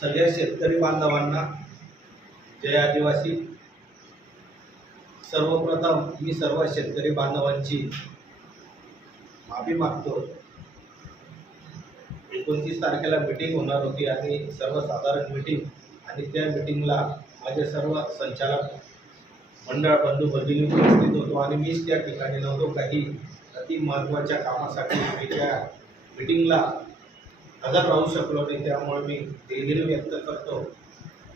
सगळ्या शेतकरी बांधवांना जय आदिवासी. सर्वप्रथम मी सर्व शेतकरी बांधवांची माफी मागतो. एकोणतीस तारखेला मीटिंग होणार होती आणि सर्वसाधारण मीटिंग आणि त्या मीटिंगला माझे सर्व संचालक मंडळ बंधू भगिनी उपस्थित होतो आणि मीच त्या ठिकाणी नव्हतो. काही अति महत्त्वाच्या कामासाठी मी त्या मीटिंगला हजर राहू शकलो नाही त्यामुळे मी दिलगिरी व्यक्त करतो.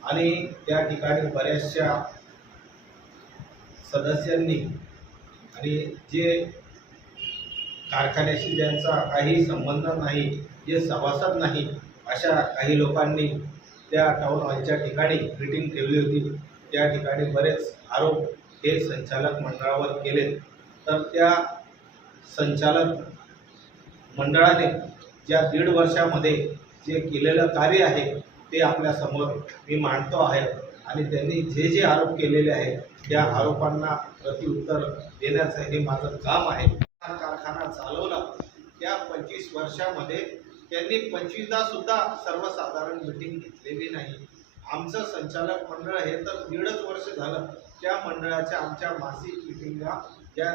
आणि त्या ठिकाणी बऱ्याचशा सदस्यांनी आणि जे कारखान्याशी ज्यांचा काही संबंध नाही जे सभासद नाही अशा काही लोकांनी त्या टाऊन हॉलच्या ठिकाणी मिटिंग ठेवली होती. त्या ठिकाणी बरेच आरोप हे संचालक मंडळावर केले तर त्या संचालक मंडळाने ज्या दीड वर्षामध्ये जे केलेलं कार्य आहे ते आपल्यासमोर मी मांडतो आहे आणि त्यांनी जे जे आरोप केलेले आहेत त्या आरोपांना प्रतिउत्तर देण्याचं हे माझं काम आहे. हा कारखाना चालवला. त्या पंचवीस वर्षामध्ये त्यांनी पंचवीसदा सुद्धा सर्वसाधारण मिटिंग घेतलेली नाही. आमचं संचालक मंडळ हे तर दीडच वर्ष झालं. त्या मंडळाच्या आमच्या मासिक मिटिंगा ज्या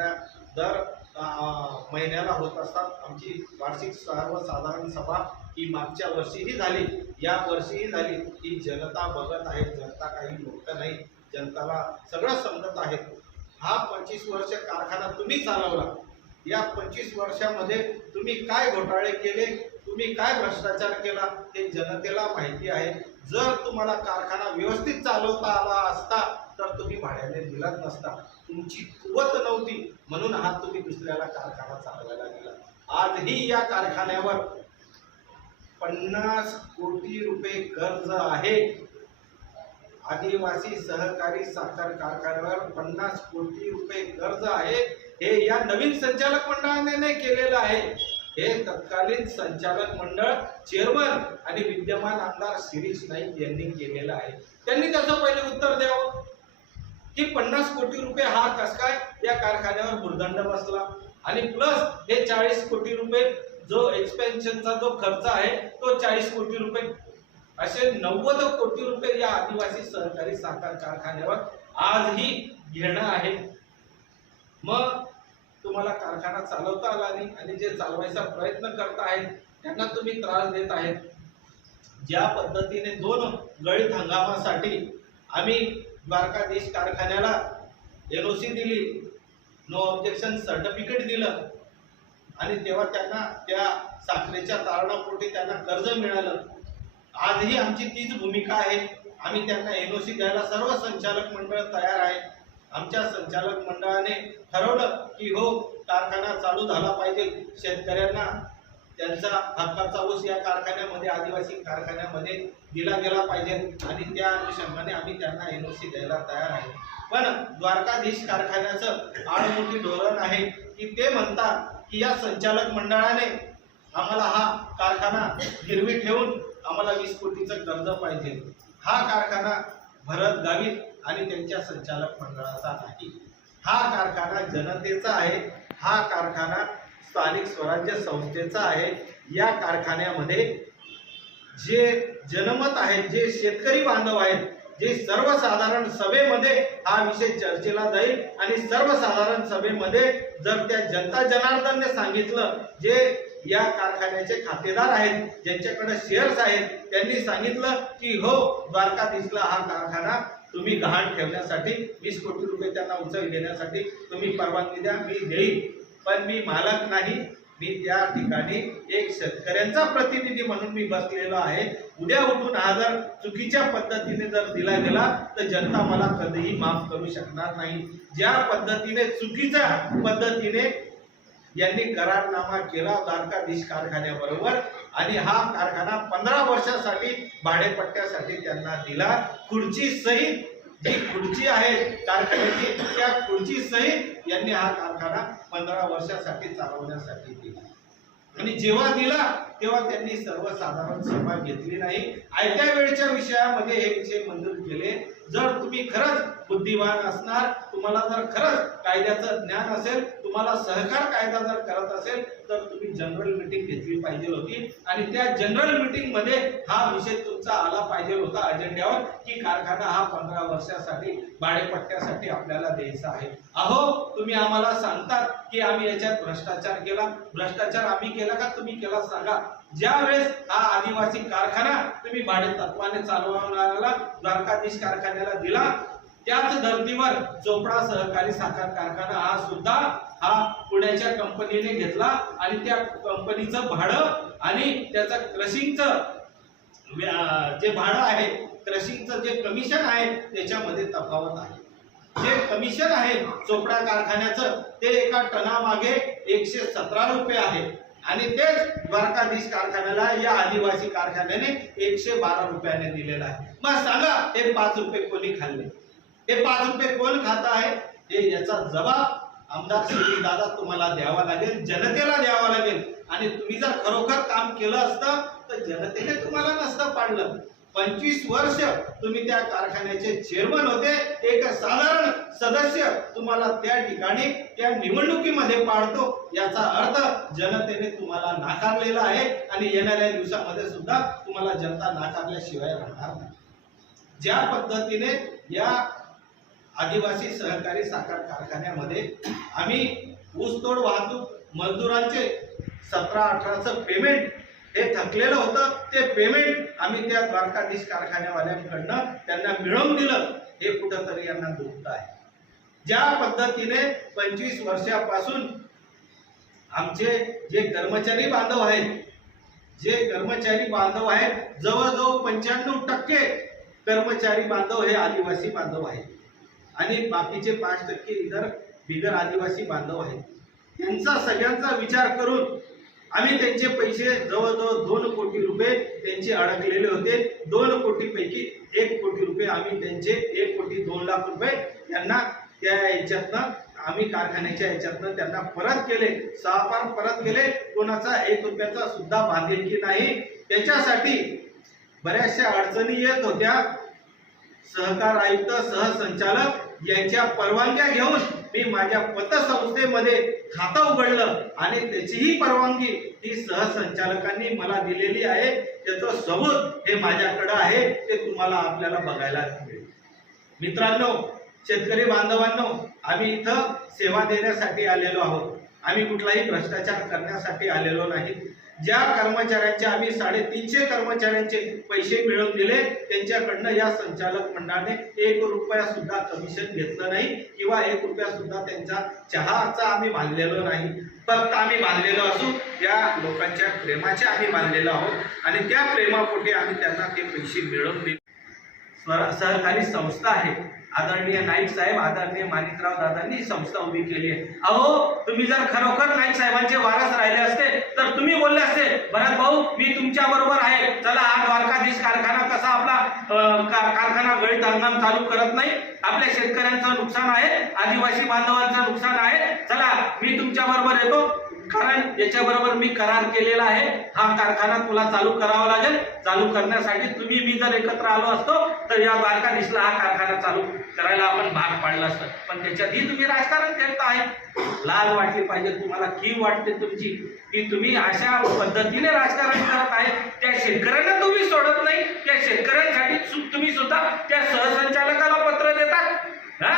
दर महिन्याला होत असतात. आमची वार्षिक सर्वसाधारण सभा ही मागच्या वर्षीही झाली. या वर्षीही झाली ही जनता बघत आहे. जनता काही मोठं नाही. जनताला सगळं समजत आहे. हा पंचवीस वर्ष कारखाना तुम्ही चालवला. या पंचवीस वर्षामध्ये तुम्ही काय घोटाळे केले? तुम्ही काय भ्रष्टाचार केला? हे जनतेला माहिती आहे. जर तुम्हाला कारखाना व्यवस्थित चालवता आला असता तर तुम्ही भाड्याने दिलाच नसता. तुमची कुवत नव्हती. म्हणून आज तुम्ही दुसऱ्याला कारखाना चालवायला दिला आजही या कारखान्यावर पन्नास कोटी रुपये कर्ज आहे. आदिवासी सहकारी साखर कारखान्यावर पन्नास कोटी रुपये कर्ज आहे. हे या नवीन संचालक मंडळाने केलेलं आहे. हे तत्कालीन संचालक मंडळ चेअरमन आणि विद्यमान आमदार शिरीष नाईक यांनी केलेलं आहे. त्यांनी त्याचं पहिले उत्तर द्यावं. की पन्नास कोटी रुपये हा कस काय या कारखान्यावर भुर्दंड बसला? आणि प्लस हे चाळीस कोटी रुपये जो एक्सपेन्शनचा जो खर्च आहे तो चाळीस कोटी रुपये. असे नव्वद कोटी रुपये या आदिवासी सहकारी साखर कारखान्यावर आजही घेणं आहे. मग तुम्हाला कारखाना चालवता आला नाही आणि जे चालवायचा प्रयत्न करत आहेत त्यांना तुम्ही त्रास देत आहेत. ज्या पद्धतीने दोन गळीत हंगामासाठी आम्ही द्वारकाधीश कारखान्याला एन ओ सी दिली. नो ऑब्जेक्शन सर्टिफिकेट दिलं. आणि तेव्हा त्यांना त्या साखरेच्या तारणापोटी त्यांना कर्ज मिळालं. आजही आमची तीच भूमिका आहे. आम्ही त्यांना एन ओ सी द्यायला सर्व संचालक मंडळ तयार आहे. आमच्या संचालक मंडळाने ठरवलं की हो कारखाना चालू झाला पाहिजे. शेतकऱ्यांना त्यांचा हक्काचा ऊस या कारखान्यामध्ये आदिवासी कारखान्यामध्ये दिला गेला पाहिजे आणि त्या अनुषंगाने आम्ही त्यांना एन ओ सी द्यायला तयार आहे. पण द्वारकाधीश कारखान्याचं आडमोठी धोरण आहे की ते म्हणतात की या संचालक मंडळाने आम्हाला हा कारखाना हिरवी ठेवून आम्हाला वीस कोटीचं कर्ज पाहिजे. हा कारखाना भरत गावित आणि त्यांच्या संचालक मंडळाचा नाही. हा कारखाना जनतेचा आहे. हा कारखाना स्थानिक स्वराज्य संस्थेचा आहे. या कारखान्यामध्ये जे जनमत आहेत जे शेतकरी बांधव आहेत जे सर्वसाधारण सभेमध्ये हा विषय चर्चेला जाईल आणि सर्वसाधारण सभेमध्ये जर त्या जनता जनार्दनने सांगितलं जे या कारखान्याचे खातेदार आहेत ज्यांच्याकडे शेअर्स आहेत त्यांनी सांगितलं की हो द्वारकाधीशला हा कारखाना तुम्ही गहाण ठेवण्यासाठी वीस कोटी रुपये त्यांना उचल घेण्यासाठी तुम्ही परवानगी द्या मी देईन पण मी मालक नाही. मी त्या ठिकाणी एक शेतकऱ्यांचा प्रतिनिधी म्हणून मी बसलेलो आहे. उद्या उठून हा जर चुकीच्या पद्धतीने जर दिला गेला तर जनता मला कधीही माफ करू शकणार नाही. ज्या पद्धतीने चुकीच्या पद्धतीने यांनी करारनामा केला द्वारकाधीश कारखान्याबरोबर आणि हा कारखाना पंधरा वर्षासाठी भाडेपट्ट्यासाठी त्यांना दिला खुर्ची सहित जी खुर्ची आहे कारखान्याची त्या खुर्ची सहित यांनी हा कारखाना पंधरा वर्षासाठी चालवण्यासाठी दिला. आणि जेव्हा दिला तेव्हा त्यांनी सर्वसाधारण सभा घेतली नाही. आयत्या वेळच्या विषयामध्ये हे विषय मंजूर केले. जर तुम्ही खरंच बुद्धिवान असणार तुम्हाला जर खरंच कायद्याचं ज्ञान असेल तुम्हाला सहकार कायदा जर करत असेल तर तुम्ही जनरल मीटिंग घेतली पाहिजे होती. आणि त्या जनरल मीटिंगमध्ये हा विषय तुमचा आला पाहिजे होता अजेंड्यावर की कारखाना हा पंधरा वर्षासाठी भाडेपट्ट्यासाठी आपल्याला द्यायचा आहे. अहो तुम्ही आम्हाला सांगतात की आम्ही याच्यात भ्रष्टाचार केला. भ्रष्टाचार आम्ही केला का? तुम्ही केला सांगा. ज्या वेळेस हा आदिवासी कारखाना तुम्ही भाडे तत्वाने चालवणाऱ्याला द्वारकाधीश कारखान्याला दिला त्याच धर्तीवर चोपडा सहकारी साखर कारखाना हा सुद्धा हा पुण्याच्या कंपनीने घेतला आणि त्या कंपनीचं भाडं आणि त्याचं क्रशिंगचं जे भाडं आहे क्रशिंगचं जे कमिशन आहे त्याच्यामध्ये तफावत आहे. जे कमिशन आहे चोपडा कारखान्याचं ते एका टनामागे एकशे सतरा रुपये आहे. आणि तेच द्वारकाधीश कारखान्याला या आदिवासी कारखान्याने एकशे बारा रुपयाने दिलेलं आहे. मग सांगा हे पाच रुपये कोणी खाल्ले? हे पाच रुपये कोण खात आहे? हे याचा जबाब आमदार श्री दादा तुम्हाला द्यावा लागेल जनतेला द्यावा लागेल. आणि तुम्ही जर खरोखर काम केलं असतं तर जनतेने तुम्हाला नसतं पाडलं. पंचवीस वर्ष तुम्ही त्या कारखान्याचे चेअरमन होते. एक साधारण सदस्य तुम्हाला त्या ठिकाणी त्या निवडणुकीमध्ये पाडतो. याचा अर्थ जनतेने तुम्हाला नाकारलेला आहे आणि येणाऱ्या दिवसामध्ये सुद्धा तुम्हाला जनता नाकारल्याशिवाय राहणार नाही. ज्या पद्धतीने या आदिवासी सहकारी साखर कारखान्यामध्ये आम्ही ऊसतोड वाहतूक मजदुरांचे सतरा अठराचं पेमेंट हे थकलेलं होतं ते पेमेंट आम्ही त्या द्वारकाधीश कारखान्यावाल्यांकडनं त्यांना मिळवून दिलं. हे कुठंतरी यांना दुखत आहे. ज्या पद्धतीने पंचवीस वर्षापासून आमचे जे कर्मचारी बांधव आहेत जे कर्मचारी बांधव आहेत जवळजवळ पंच्याण्णव टक्के कर्मचारी बांधव हे आदिवासी बांधव आहेत. आणि बाकीचे पाच टक्के इतर बिगर आदिवासी बांधव आहेत. यांचा सगळ्यांचा विचार करून आम्ही त्यांचे पैसे जवळजवळ दोन कोटी रुपये त्यांचे अडकलेले होते. दोन कोटी पैकी एक कोटी रुपये आम्ही त्यांचे एक कोटी दोन लाख रुपये त्यांना त्या याच्यातनं आम्ही कारखान्याच्या याच्यातनं त्यांना परत केले. सहापार परत केले. कोणाचा एक रुपयाचा सुद्धा बांधिलकी नाही त्याच्यासाठी बऱ्याचशा अडचणी येत होत्या. सहकार आयुक्त सहसंचालक यांच्या परवानग्या घेऊन मी माझ्या पतसंस्थेमध्ये खातं उघडलं आणि त्याचीही परवानगी ही सहसंचालकांनी मला दिलेली आहे. त्याचं सबूत हे माझ्याकडं आहे ते तुम्हाला आपल्याला बघायला मिळेल. मित्रांनो शेतकरी बांधवांनो आम्ही इथं सेवा देण्यासाठी आलेलो आहोत. आम्ही कुठलाही भ्रष्टाचार करण्यासाठी आलेलो नाही. ज्या कर्मचाऱ्यांचे आम्ही साडेतीनशे कर्मचाऱ्यांचे पैसे मिळवून दिले त्यांच्याकडनं या संचालक मंडळाने एक रुपया सुद्धा कमिशन घेतलं नाही किंवा एक रुपया सुद्धा त्यांचा चहाचा आम्ही बांधलेलो नाही. फक्त आम्ही बांधलेलो असू या लोकांच्या प्रेमाचे आम्ही बांधलेलो आहोत आणि त्या प्रेमापोटी आम्ही त्यांना ते पैसे मिळवून दिले. सहकारी संस्था आहे. आदरणीय नाईक साहेब आदरणीय माणिकराव दादांनी ही संस्था उभी केली आहे. अहो तुम्ही जर खरोखर नाईक साहेबांचे वारस राहिले असते तर तुम्ही बोलले असते भरत भाऊ मी तुमच्या बरोबर आहे. चला हा द्वारकाधीश कारखाना कसा आपला का- कारखाना गळीत हंगाम चालू करत नाही? आपल्या शेतकऱ्यांचं नुकसान आहे आदिवासी बांधवांचं नुकसान आहे. चला मी तुमच्या बरोबर येतो. कारण याच्याबरोबर मी करार केलेला आहे. हा कारखाना तुला चालू करावा लागेल. चालू करण्यासाठी तुम्ही मी जर एकत्र आलो असतो तर या बारका दिसला हा कारखाना चालू करायला आपण भाग पाडला असतं. पण त्याच्यातही तुम्ही राजकारण करत आहे. लाल वाटली पाहिजे तुम्हाला की वाटते तुमची की तुम्ही अशा पद्धतीने राजकारण करत आहे. त्या शेतकऱ्यांना तुम्ही सोडत नाही. त्या शेतकऱ्यांसाठी तुम्ही सुद्धा त्या सहसंचालकाला पत्र देतात हा?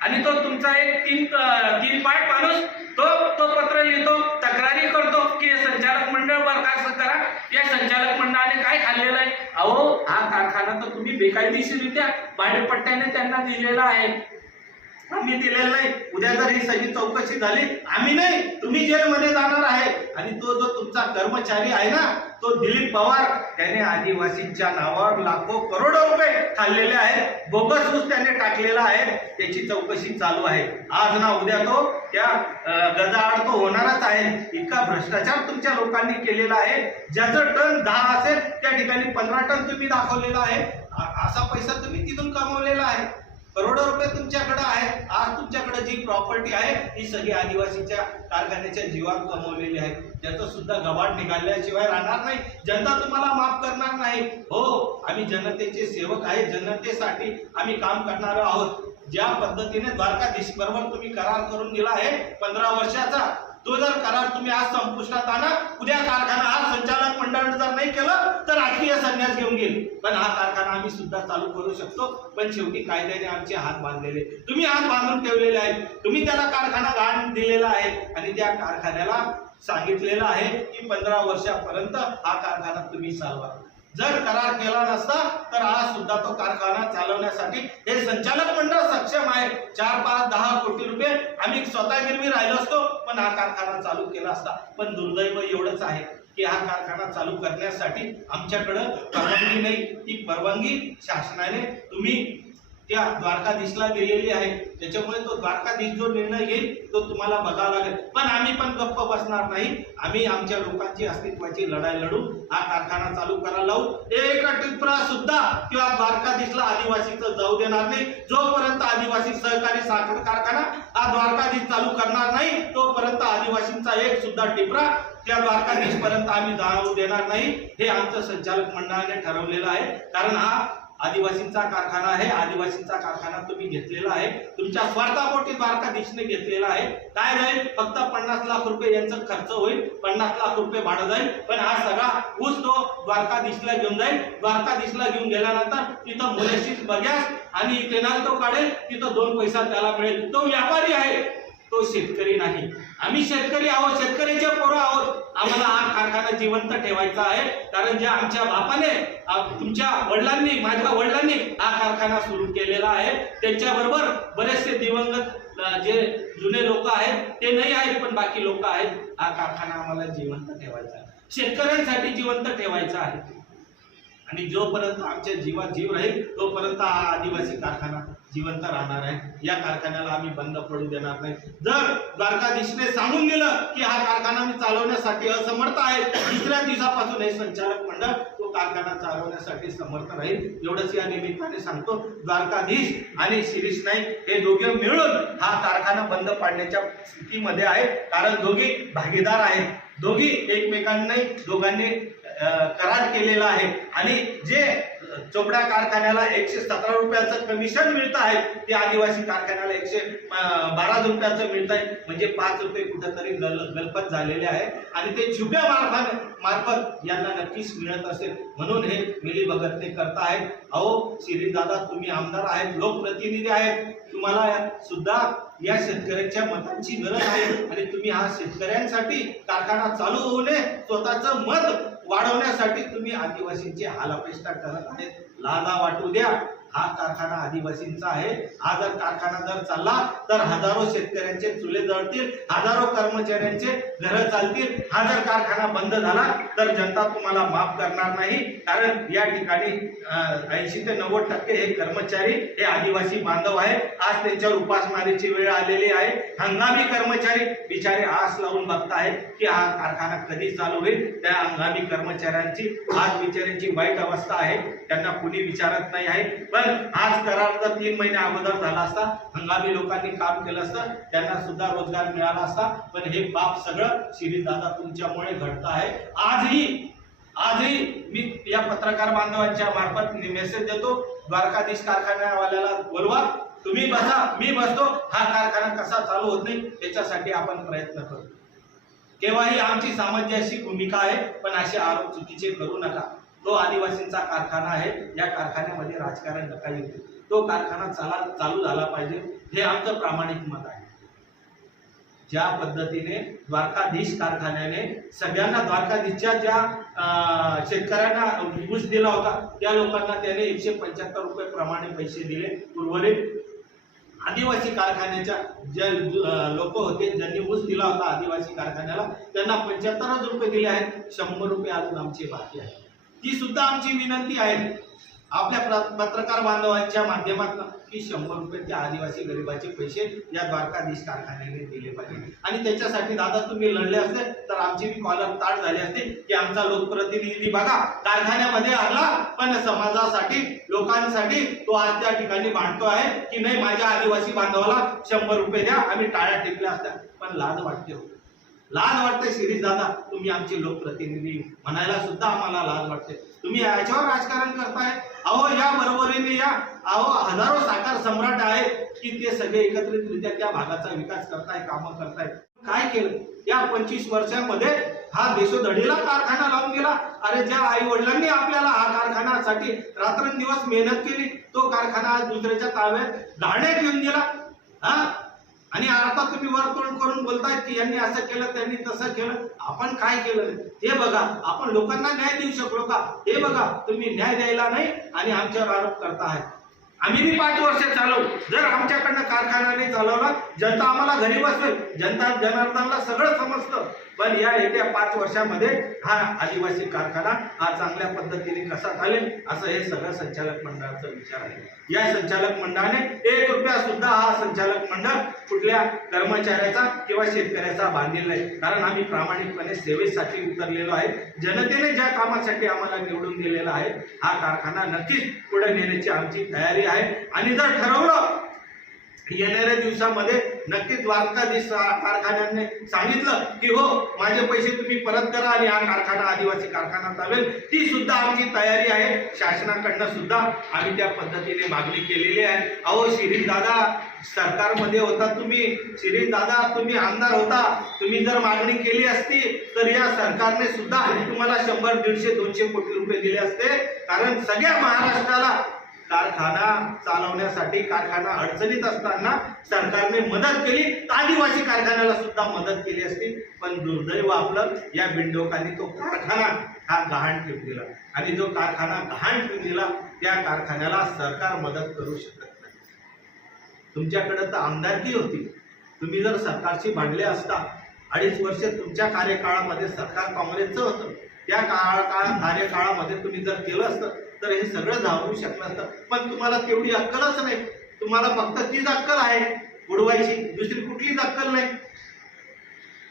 आणि तो तुमचा एक तीन तीन पाय माणूस तो तो पत्र लिहितो तक्रारी करतो की संचालक मंडळ बरखास्त करा. या संचालक मंडळाने काय खाल्लेलं आहे. अहो हा कारखाना तर तुम्ही बेकायदेशीररित्या भाडेपट्ट्याने त्यांना दिलेला आहे. मी दिलेलं नाही. उद्या जर ही सगळी चौकशी झाली आम्ही नाही. तुम्ही जेलमध्ये जाणार आहे. आणि तो जो तुमचा कर्मचारी आहे ना तो दिलीप पवार त्याने आदिवासींच्या नावावर लाखो करोडो रुपये खाल्लेले आहेत. बोगस ऊस त्याने टाकलेला आहे. त्याची चौकशी चालू आहे. आज ना उद्या तो त्या गजाआड तो होणारच आहे. इतका भ्रष्टाचार तुमच्या लोकांनी केलेला आहे. ज्याचं टन दहा असेल त्या ठिकाणी पंधरा टन तुम्ही दाखवलेला आहे. असा पैसा तुम्ही तिथून कमवलेला आहे. करोडो रुपये तुमच्याकडे आहे आज तुमच्याकडे जी प्रॉपर्टी आहे ही सगळी आदिवासीच्या कारखान्याच्या जीवात कमवलेली आहे. त्याचं सुद्धा गवाड निघाल्याशिवाय राहणार नाही. जनता तुम्हाला माफ करणार नाही. हो आम्ही जनतेचे सेवक आहे जनतेसाठी आम्ही काम करणार आहोत. ज्या पद्धतीने द्वारकाधीश बरोबर तुम्ही करार करून दिला आहे पंधरा वर्षाचा तो जर करार तुम्ही आज संपुष्टात आणा उद्या कारखाना आज संचालक मंडळ जर नाही केलं तर राजकीय संन्यास घेऊन गेल. पण हा कारखाना आम्ही सुद्धा चालू करू शकतो. पण शेवटी कायद्याने आमचे हात बांधलेले. तुम्ही हात बांधून ठेवलेले आहेत. तुम्ही त्याला कारखाना घाण दिलेला आहे. आणि त्या कारखान्याला सांगितलेलं आहे की पंधरा वर्षापर्यंत हा कारखाना तुम्ही चालवा. जर करार केला नसता तर आज सुद्धा तो कारखाना चालवण्यासाठी हे संचालक मंडळ सक्षम आहे. चार पाच दहा कोटी रुपये आम्ही स्वतः गिरवी राहिलो असतो पण हा कारखाना चालू केला असता. पण दुर्दैव एवढंच आहे. की हा कारखाना चालू करण्यासाठी आमच्याकडं परवानगी नाही. ती परवानगी शासनाने तुम्ही त्या द्वारकाधीशला दिलेली आहे. त्याच्यामुळे तो द्वारकाधीश जो निर्णय घेईल तो तुम्हाला बघावा लागेल. पण आम्ही पण गप्प बसणार नाही. आम्ही आमच्या लोकांची अस्तित्वाची लढाई लढू हा कारखाना चालू करायला लावू. एक टिपरा सुद्धा किंवा द्वारकाधीशला आदिवासीचं जाऊ देणार नाही. जोपर्यंत आदिवासी सहकारी साखर कारखाना हा द्वारकाधीश चालू करणार नाही तोपर्यंत आदिवासींचा एक सुद्धा टिपरा त्या द्वारकाधीश पर्यंत आम्ही जाऊ देणार नाही हे आमचं संचालक मंडळाने ठरवलेलं आहे. कारण हा आदिवासींचा कारखाना आहे आदिवासींचा कारखाना तुम्ही घेतलेला आहे. तुमच्या स्वार्थापोटी द्वारकाधीशने घेतलेला आहे. काय जाईल फक्त पन्नास लाख रुपये यांचा खर्च होईल. पन्नास लाख रुपये भाडं जाईल. पण हा सगळा ऊस तो द्वारकाधीशला घेऊन जाईल. द्वारकाधीशला घेऊन गेल्यानंतर तिथं मुलाशीच बघ्यास आणि इथे ना तो काढेल. तिथं दोन पैसा त्याला मिळेल. तो व्यापारी आहे. तो शेतकरी नाही. आम्ही शेतकरी आहोत. शेतकऱ्याच्या पोरं आहोत. आम्हाला हा कारखाना जिवंत ठेवायचा आहे. कारण जे आमच्या बापाने तुमच्या वडिलांनी माझ्या वडिलांनी हा कारखाना सुरू केलेला आहे. त्यांच्याबरोबर बरेचसे दिवंगत जे जुने लोक आहेत ते नाही आहेत पण बाकी लोक आहेत. हा कारखाना आम्हाला जिवंत ठेवायचा आहे. शेतकऱ्यांसाठी जिवंत ठेवायचा आहे. आणि जोपर्यंत आमच्या जीवात जीव राहील तोपर्यंत हा आदिवासी कारखाना जिवंत राहणार आहे. या कारखान्याला आम्ही बंद पडू देणार नाही. जर द्वारकाधीशने सांगून दिलं की हा कारखाना मी चालवण्यासाठी असमर्थ आहे दुसऱ्या दिवसापासून हे संचालक मंडळ तो कारखाना चालवण्यासाठी समर्थ राहील. एवढंच या निमित्ताने सांगतो द्वारकाधीश आणि शिरीष नाईक हे दोघे मिळून हा कारखाना बंद पाडण्याच्या स्थितीमध्ये आहे कारण दोघी भागीदार आहेत. दोघी एकमेकांनी दोघांनी करार केलेला आहे. आणि जे चोपडा कारखान्याला एकशे सतरा रुपयाचं कमिशन मिळत आहे ते आदिवासी कारखान्याला एकशे बारा रुपयाचं मिळत आहे. म्हणजे पाच रुपये कुठेतरी गल गलपत झालेले आहे. आणि ते छुप्या मार्फत मार्फत यांना नक्कीच मिळत असेल. म्हणून हे मिली भगत ते करता आहेत. अहो श्रीदादा दादा तुम्ही आमदार आहेत लोकप्रतिनिधी आहेत. तुम्हाला सुद्धा या शेतकऱ्यांच्या मतांची गरज आहे. आणि तुम्ही हा शेतकऱ्यांसाठी कारखाना चालू होऊ नये स्वतःचं मत वाढवण्यासाठी तुम्ही आदिवासींची हालापेष्टा करत आहेत. लादा वाटू द्या. हा कारखाना आदिवासींचा आहे. हा जर कारखाना जर चालला तर हजारो शेतकऱ्यांचे चुले जळतील हजारो कर्मचाऱ्यांचे घरं चालतील. हा जर कारखाना बंद झाला तर जनता तुम्हाला माफ करणार नाही. कारण या ठिकाणी ऐंशी ते नव्वद टक्के हे कर्मचारी हे आदिवासी बांधव आहे. आज त्यांच्यावर उपासमारीची वेळ आलेली आहे. हंगामी कर्मचारी बिचारे आस लावून बघतायत की हा कारखाना कधी चालू होईल. त्या हंगामी कर्मचाऱ्यांची आज बिचाऱ्यांची वाईट अवस्था आहे. त्यांना कुणी विचारत नाही आहे. पण आज करार जर तीन महिने अगोदर झाला असता हंगामी लोकांनी काम केलं असतं त्यांना सुद्धा रोजगार मिळाला असता पण हे बाप सगळं शिरीष दादा तुमच्यामुळे घडत आहे. आजही आजही मी या पत्रकार बांधवांच्या मार्फत मेसेज देतो द्वारकाधीश कारखान्यावाल्याला बोलवा तुम्ही बसा मी बसतो हा कारखाना कसा चालू होत नाही त्याच्यासाठी आपण प्रयत्न करू. केव्हाही आमची सामंजस्याची भूमिका आहे पण असे आरोप चुकीचे करू नका. तो आदिवासींचा कारखाना आहे. या कारखान्यामध्ये राजकारण नका येते तो कारखाना चाला चालू झाला पाहिजे. हे आमचं प्रामाणिक मत आहे. ज्या पद्धतीने द्वारकाधीश कारखान्याने सगळ्यांना द्वारकाधीशच्या ज्या अं, शेतकऱ्यांना ऊस दिला होता त्या लोकांना त्याने एकशे पंच्याहत्तर रुपये प्रमाणे पैसे दिले. उर्वरित आदिवासी कारखान्याच्या जे लोक होते ज्यांनी ऊस दिला होता आदिवासी कारखान्याला त्यांना पंच्याहत्तरच रुपये दिले आहेत. शंभर रुपये अजून आमचे बाकी आहे ती सुद्धा आमची विनंती आहे. आपल्या प्र- पत्रकार बांधवांच्या माध्यमातून की शंभर रुपये त्या आदिवासी गरिबाचे पैसे या द्वारकाधीश कारखान्याने दिले पाहिजे. आणि त्याच्यासाठी दादा तुम्ही लढले असते तर आमची बी कॉलर ताट झाले असते की आमचा लोकप्रतिनिधी बघा कारखान्यामध्ये आला पण समाजासाठी लोकांसाठी तो आज त्या ठिकाणी मांडतो आहे की नाही माझ्या आदिवासी बांधवाला शंभर रुपये द्या आम्ही टाळ्या टेकल्या असत्या. पण लाज वाटते हो. लाज वाटते शिरीष दादा. तुम्ही आमचे लोकप्रतिनिधी. म्हणायला सुद्धा आम्हाला लाज वाटते. तुम्ही याच्यावर राजकारण करताय. अहो या बरोबरीने या. अहो हजारो साकार सम्राट आहेत की ते सगळे एकत्रितरित्या त्या भागाचा विकास करताय कामं करताय. काय केलं? या पंचवीस वर्षांमध्ये हा देशोधडीला कारखाना लावून गेला. अरे ज्या आई वडिलांनी आपल्याला हा कारखान्यासाठी रात्रंदिवस मेहनत केली तो कारखाना आज दुसऱ्याच्या ताब्यात धाडण्यात घेऊन गेला हा? आणि आता तुम्ही वर्तवण करून बोलताय की यांनी असं केलं त्यांनी तसं केलं. आपण काय केलं? हे बघा आपण लोकांना न्याय देऊ शकलो का? हे बघा तुम्ही न्याय द्यायला नाही आणि आमच्यावर आरोप करताय. आम्ही मी पाच वर्ष चालवू. जर आमच्याकडनं कारखान्याने चालवला जनता आम्हाला घरी बसवेल. जनता जनार्दनला सगळं समजतं. पण या येत्या पाच वर्षामध्ये हा आदिवासी कारखाना हा चांगल्या पद्धतीने कसा चालेल असं हे सगळं संचालक मंडळाचा विचार आहे. या संचालक मंडळाने एक रुपया सुद्धा हा संचालक मंडळ कुठल्या कर्मचाऱ्याचा किंवा शेतकऱ्याचा बांधलेला आहे कारण आम्ही प्रामाणिकपणे सेवेसाठी उतरलेलो आहे. जनतेने ज्या कामासाठी आम्हाला निवडून दिलेला आहे हा कारखाना नक्कीच पुढे नेण्याची आमची तयारी आहे. आणि जर ठरवलं येणाऱ्या दिवसामध्ये नक्कीच द्वारकाधीश कारखान्याने सांगितलं की हो माझे पैसे तुम्ही परत करा आणि हा कारखाना आदिवासी कारखाना चालेल ती सुद्धा आमची तयारी आहे. शासनाकडनं सुद्धा आम्ही त्या पद्धतीने मागणी केलेली आहे. अहो शिरीष दादा सरकारमध्ये होता तुम्ही. शिरीष दादा तुम्ही आमदार होता. तुम्ही जर मागणी केली असती तर या सरकारने सुद्धा तुम्हाला शंभर दीडशे दोनशे कोटी रुपये दिले असते. कारण सगळ्या महाराष्ट्राला कारखाना चालवण्यासाठी कारखाना अडचणीत असताना सरकारने मदत केली. आदिवासी कारखान्याला सुद्धा मदत केली असती. पण दुर्दैव आपलं या बिंडोकांनी तो कारखाना हा गहाण ठेवून दिला. आणि जो कारखाना गहाण ठेवून दिला त्या कारखान्याला सरकार मदत करू शकत नाही. तुमच्याकडे तर आमदारकी होती. तुम्ही जर सरकारशी भांडले असता अडीच वर्ष तुमच्या कार्यकाळामध्ये सरकार काँग्रेसचं होतं. त्या काळ कार्यकाळामध्ये तुम्ही जर केलं असतं तर हे सगळं जाऊ शकलं असतं. पण तुम्हाला तेवढी अक्कलच नाही. तुम्हाला फक्त तीच अक्कल आहे. उडवायची दुसरी कुठलीच अक्कल नाही.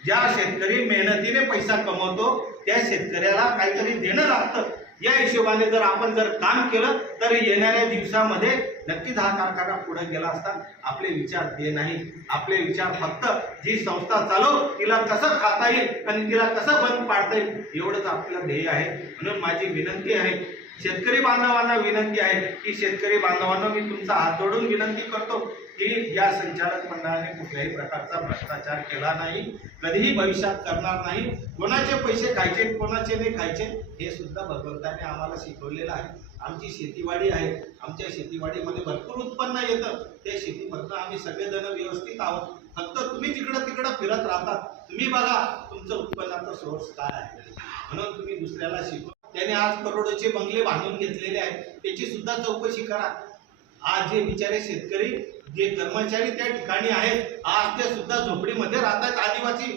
ज्या शेतकरी मेहनतीने पैसा कमवतो त्या शेतकऱ्याला काहीतरी देणं लागतं. या हिशोबाने जर आपण जर काम केलं तर येणाऱ्या दिवसामध्ये नक्कीच हा कारखाना पुढे गेला असता. आपले विचार ते नाही. आपले विचार फक्त जी संस्था चालव तिला कसं खाता येईल आणि तिला कसं बंद पाडता येईल. एवढंच आपलं ध्येय आहे. म्हणून माझी विनंती आहे शेतकरी बांधवांना विनंती आहे की शेतकरी बांधवांना मी तुमचा हात जोडून विनंती करतो की या संचालक मंडळाने कुठल्याही प्रकारचा भ्रष्टाचार केला नाही कधीही भविष्यात करणार नाही. कोणाचे पैसे खायचे कोणाचे नाही खायचे हे सुद्धा भगवंताने आम्हाला शिकवलेलं आहे. आमची शेतीवाडी आहे. आमच्या शेतीवाडीमध्ये भरपूर उत्पन्न येतं. त्या शेतीमधनं आम्ही सगळेजण व्यवस्थित आहोत. फक्त तुम्ही तिकडं तिकडं फिरत राहतात तुम्ही बघा तुमचं उत्पन्नाचा सोर्स काय आहे. म्हणून तुम्ही दुसऱ्याला शिकव. त्याने आज करोडोचे बंगले बांधून घेतलेले आहेत. त्याची सुद्धा चौकशी करा. आज जे बिचारे शेतकरी जे कर्मचारी त्या ठिकाणी आहेत आज ते सुद्धा झोपडीमध्ये राहतात. आदिवासी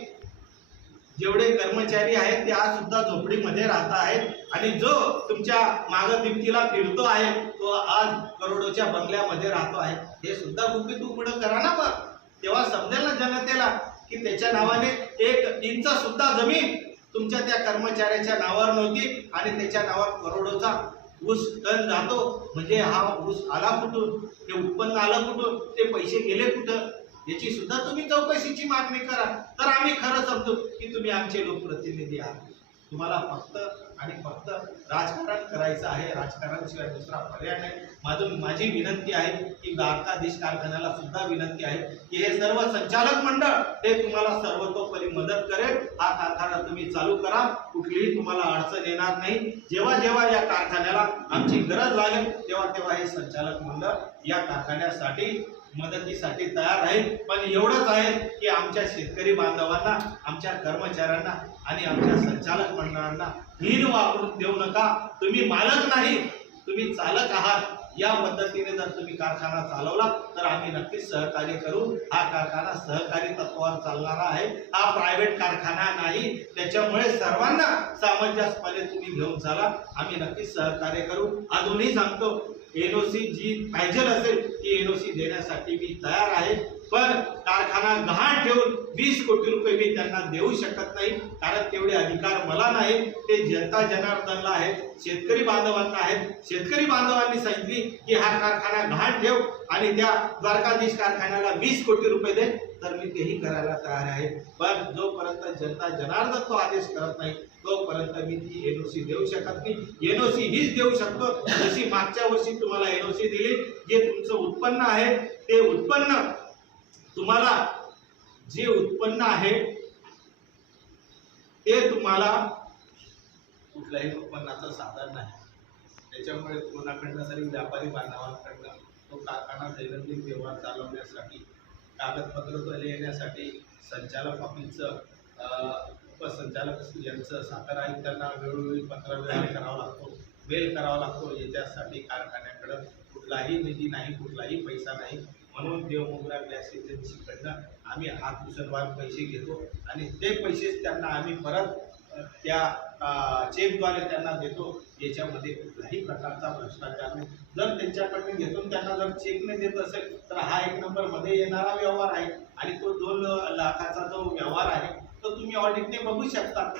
जेवढे कर्मचारी आहेत ते आज सुद्धा झोपडीमध्ये राहत आहेत. आणि जो तुमच्या मागदिप्तीला फिरतो आहे तो आज करोडोच्या बंगल्यामध्ये राहतो आहे. हे सुद्धा गुपित उघड करा ना मग. तेव्हा समजेल ना जनतेला की त्याच्या नावाने एक इंच सुद्धा जमीन तुमच्या त्या कर्मचाऱ्याच्या नावावर नव्हती आणि त्याच्या नावावर करोडोचा ऊस टन जातो. म्हणजे हा ऊस आला कुठून? ते उत्पन्न आलं कुठून? ते पैसे गेले कुठं? याची सुद्धा तुम्ही चौकशीची मागणी करा. तर आम्ही खरं समजू की तुम्ही आमचे लोकप्रतिनिधी आहात. तुम्हाला फक्त आणि फक्त राजकारण करायचं आहे राजकारणाशिवाय दुसरा पर्याय नाही. माझं माझी विनंती आहे की बारकाधीश कारखान्याला सुद्धा विनंती आहे की हे सर्व संचालक मंडळ हे तुम्हाला सर्वतोपरी मदत करेल. हा कारखाना तुम्ही चालू करा. कुठलीही तुम्हाला अडचण येणार नाही. जेव्हा जेव्हा या कारखान्याला आमची गरज लागेल तेव्हा तेव्हा हे संचालक मंडळ या कारखान्यासाठी मदतीसाठी तयार आहे पण एवढंच आहे की आमच्या शेतकरी बांधवांना आमच्या कर्मचाऱ्यांना आणि आमच्या संचालक मंडळांना हीन वापरून देऊ नका. तुम्ही मालक नाही. तुम्ही चालक आहात. या पद्धतीने जर तुम्ही कारखाना चालवला तर आम्ही नक्कीच सहकार्य करू. हा कारखाना सहकारी तत्वावर चालणारा आहे. हा प्रायव्हेट कारखाना नाही. त्याच्यामुळे सर्वांना सामंजस्यपणे तुम्ही घेऊन चला. आम्ही नक्कीच सहकार्य करू. अजूनही सांगतो. एनओसी जी पाहिजे असेल ती एनओसी देण्यासाठी मी तयार आहे. पण कारखाना गहाण ठेवून वीस कोटी रुपये मी त्यांना देऊ शकत नाही कारण तेवढे अधिकार मला नाही. ते जनता जनार्दनला आहेत शेतकरी बांधवांना आहेत. शेतकरी बांधवांनी सांगितली की हा कारखाना गहाण ठेव आणि त्या द्वारकाधीश कारखान्याला वीस कोटी रुपये दे. तर मी तेही करायला तयार आहे. पण जोपर्यंत जनता जनार्दन तो आदेश करत नाही तोपर्यंत मी ती एनओसी देऊ शकत नाही. एनओसी हीच देऊ शकतो. जशी मागच्या वर्षी तुम्हाला एनओसी दिली जे तुमचं उत्पन्न आहे ते उत्पन्न तुम्हाला जे उत्पन्न आहे ते तुम्हाला कुठल्याही उत्पन्नाचं साधन नाही. त्याच्यामुळे कोणाकडनं तरी व्यापारी बांधवांकडनं तो कारखाना दैनंदिन व्यवहार चालवण्यासाठी कागदपत्र येण्यासाठी संचालक ऑफिसचं उपसंचालक यांचं साखर आयुक्तांना वेळोवेळी पत्रव्यवहार करावा लागतो मेल करावा लागतो याच्यासाठी कारखान्याकडं कुठलाही निधी नाही कुठलाही पैसा नाही. म्हणून देवमोगरा गॅस एजन्सीकडनं आम्ही हात उचलवार पैसे घेतो आणि ते पैसेच त्यांना आम्ही परत त्या चेकद्वारे त्यांना देतो. याच्यामध्ये कुठलाही प्रकारचा भ्रष्टाचार नाही. जर त्यांच्याकडनं घेतून त्यांना जर चेक नाही देत असेल तर हा एक नंबरमध्ये येणारा व्यवहार आहे आणि तो दोन लाखाचा जो व्यवहार आहे तो तुम्ही ऑडिटने बघू शकता.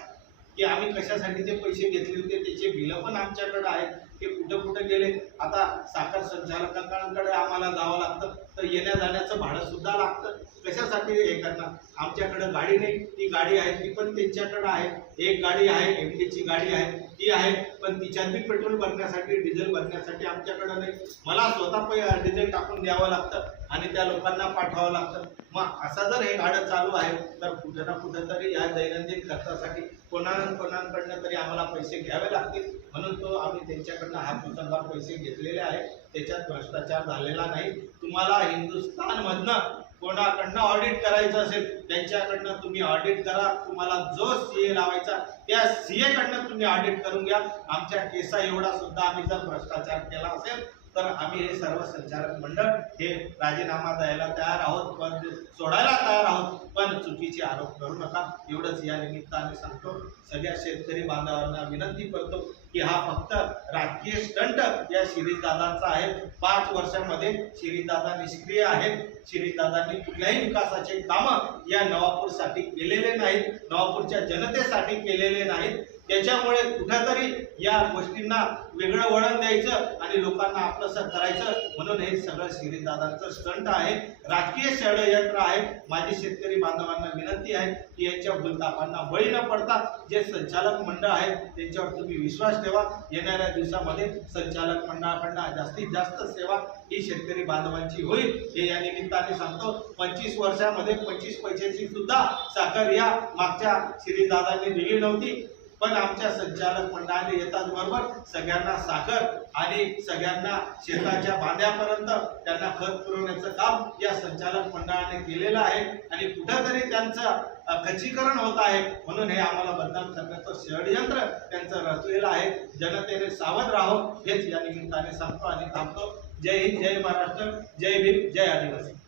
की आम्ही कशासाठी ते पैसे घेतले होते त्याचे बिलं पण आमच्याकडं आहेत ते कुठं कुठं गेले. आता साखर संचालकांकडे आम्हाला जावं लागतं तर येण्या जाण्याचं भाडंसुद्धा लागतं. कशासाठी हे करणार? आमच्याकडं गाडी नाही ती गाडी आहे ती पण त्यांच्याकडं आहे. एक गाडी आहे एम डीची गाडी आहे ती आहे पण तिच्यात बी पेट्रोल भरण्यासाठी डिझेल भरण्यासाठी आमच्याकडं नाही. मला स्वतः डिझेल टाकून द्यावं लागतं. आणि त्या लोकांना पाठवावं लागतं. मग असा जर हे गाडं चालू आहे तर कुठं ना कुठं तरी या दैनंदिन खर्चासाठी कोणा कोणाकडनं तरी आम्हाला पैसे घ्यावे लागतील. म्हणून तो आम्ही त्यांच्याकडनं हात उचलवार पैसे घेतलेले आहे त्याच्यात भ्रष्टाचार झालेला नाही. तुम्हाला हिंदुस्थानमधनं कोणाकडनं ऑडिट करायचं असेल त्यांच्याकडनं तुम्ही ऑडिट करा. तुम्हाला जो सीए लावायचा त्या सीए कडनं तुम्ही ऑडिट करून घ्या. आमच्या केसा एवढा सुद्धा आम्ही जर भ्रष्टाचार केला असेल तर आम्ही हे सर्व संचालक मंडळ हे राजीनामा द्यायला तयार आहोत पण सोडायला तयार आहोत पण चुकीचे आरोप करू नका. एवढंच या निमित्ताने सांगतो. सगळ्या शेतकरी बांधवांना विनंती करतो की हा फक्त राजकीय स्टंट या शिरीषदादांचा आहे. पाच वर्षामध्ये शिरीषदादा निष्क्रिय आहेत. शिरीषदादांनी कुठल्याही विकासाचे कामं या नवापूरसाठी केलेले नाहीत. नवापूरच्या जनतेसाठी केलेले नाहीत. त्याच्यामुळे कुठेतरी या गोष्टींना वेगळं वळण द्यायचं आणि लोकांना आपलंसं करायचं म्हणून हे सगळं शिरीषदादांचं स्टंट आहे. राजकीय षडयंत्र आहे. माझी शेतकरी बांधवांना विनंती आहे की यांच्या भूलतापांना बळी न पडता जे संचालक मंडळ आहे त्यांच्यावर तुम्ही विश्वास ठेवा. येणाऱ्या दिवसामध्ये संचालक मंडळाकडनं जास्तीत जास्त सेवा ही शेतकरी बांधवांची होईल हे या निमित्ताने सांगतो. पंचवीस वर्षामध्ये पंचवीस पैशाची सुद्धा साखर या मागच्या श्रीदादांनी दिली नव्हती. पण आमच्या संचालक मंडळाने येतात बरोबर? सगळ्यांना साखर आणि सगळ्यांना शेताच्या बांध्यापर्यंत त्यांना खत पुरवण्याचं काम या संचालक मंडळाने केलेलं आहे. आणि कुठंतरी त्यांचं खचीकरण होत आहे. म्हणून हे आम्हाला बदनाम करण्याचं षडयंत्र त्यांचं रचलेलं आहे. जनतेने सावध राहो. हेच या निमित्ताने सांगतो आणि थांबतो. जय हिंद जय महाराष्ट्र जय भीम जय आदिवासी.